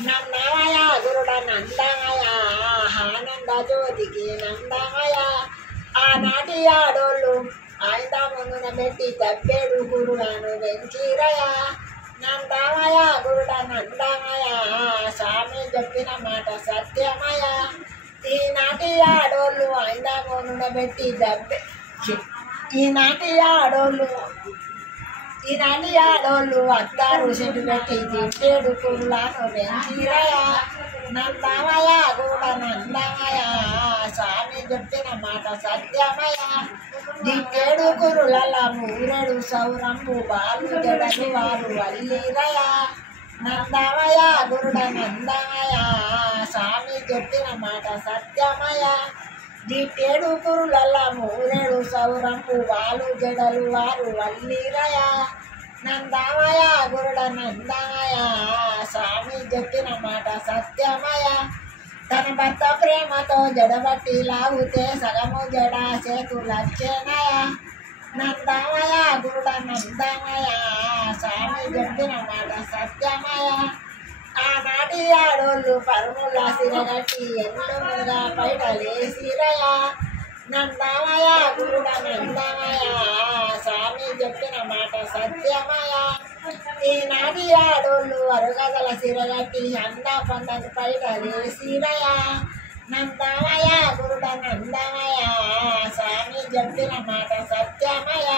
నందమయ గురుడ నందమయ ఆనంద జ్యోతికి నందమయ ఆనాటి ఆడోళ్ళు ఆయన ముందున పెట్టి దబ్బేడు గురులను వెంచిరయ నందమయ గురుడ నందమయ స్వామి చెప్పిన మాట సత్యమయ ఈనాటి ఆడోళ్ళు ఆయన ముందున పెట్టి ఈనాటి ఆడోళ్ళు అత్తారు చెట్టు పెట్టి దిట్టేడు కుర్లను వెంచిరయ నందమయ గురుడ నందమయ స్వామి చెప్పిన మాట సత్యమయ దిట్టేడు కురుల మూరెడు సౌరంబు బాలు జడలు వారు వల్లిరయ నందమయ గురుడ నందమయ స్వామి చెప్పిన మాట సత్యమయ దిట్టేడు కురుల మూరెడు సౌరంబు బాలు జడలు వారు వల్లిరయ నందమయ గురుడ నందమయ స్వామి చెప్పిన మాట సత్యమయ తన భర్త ప్రేమతో జడబట్టి లాగితే సగము జడ చేతులచ్చేనయ నందమయ గురుడ నందమయ స్వామి చెప్పిన మాట సత్యమయ ఆనాటి ఆడోళ్ళు పరుముల సిరగట్టి ఎన్నుగా బయటలేసిరయ నందమయ గురుడ నందమయ స్వామి చెప్పిన మాట సత్యమయ ఈనాటి ఆడోళ్ళు అరుగదల సిరగట్టి అంద పొందని బయటలేసిరయ నందమయ గురుడ నందమయ స్వామి చెప్పిన మాట సత్యమయ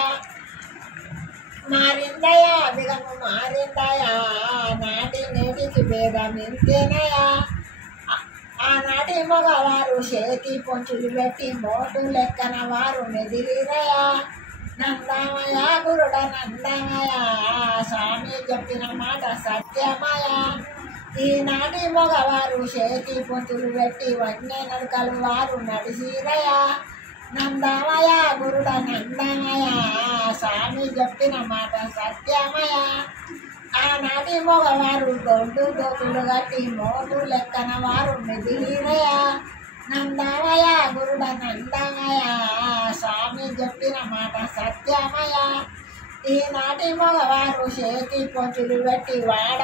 మారిందయ దిగము మారిందయ నాటి నేటికి భేదం ఇంతేనయ ఆనాటి మగవారు చేతి పొంచులు పెట్టి మోటు లెక్కన వారు మెదిలిరయ నందమయ గురుడ నందమయ స్వామి చెప్పిన మాట సత్యమయ ఈనాటి మగవారు చేతి పొంచులు పెట్టి వన్నే నడకలు వారు నడిచిరయ నందమయ గురుడ నందమయ స్వామి చెప్పిన మాట సత్యమయ ఆనాటి మగవారు దొడ్డు దోకులు కట్టి మోటు లెక్కన వారు మెదిలిరయ నందమయ గురుడ నందమయ స్వామి చెప్పిన మాట సత్యమయ ఈనాటి మగవారు చేతి పొంచులు పెట్టి వాడ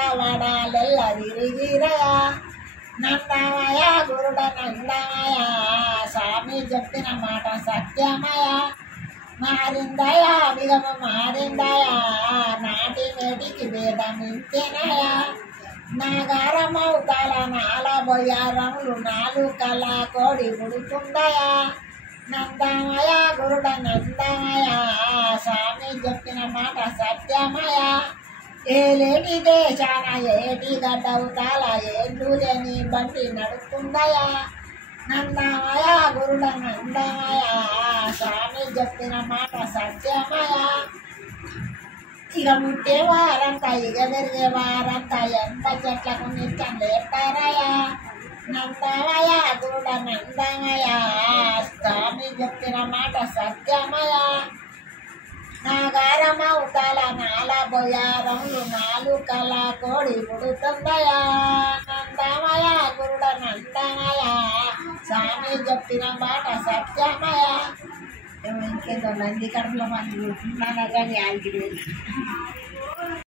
తిరిగిరయ నందమయ గురుడ నందమయ స్వామి చెప్పిన మాట సత్యమయ మారిందయ విగము మారిందయ నాటి నేటికి భేదం ఇంతేనయ నాగారమవుతాల నాల బొయ్యారములు నాలుగు కళ కోడి ముడుతుందయ నందమయ గురుడ నందమయ స్వామి చెప్పిన మాట సత్యమయ ఏలేటి దేశాన ఏటి గడ్డవుతాల ఏళ్ళు లేని బండి నడుస్తుందయ నందమయ గురుడ నందమయ స్వామి చెప్పిన మాట సత్యమయ ఇక ముట్టే వారంతా ఇక పెరిగే వారంతా ఎంత చెట్లకు నిత్యం లేస్తారయ నందమయ గురుడ నందమయ స్వామి చెప్పిన మాట సత్యమయ నాగారమవుతాల నాల బొయ్యారములు నాలుగు కళ కోడి ముడుతుందయ నందమయ గురుడ నందమయ స్వామి చెప్పిన మాట సత్యమయ ఇంకేదో నంది కడుపులో మంది కానీ ఆగిలేదు.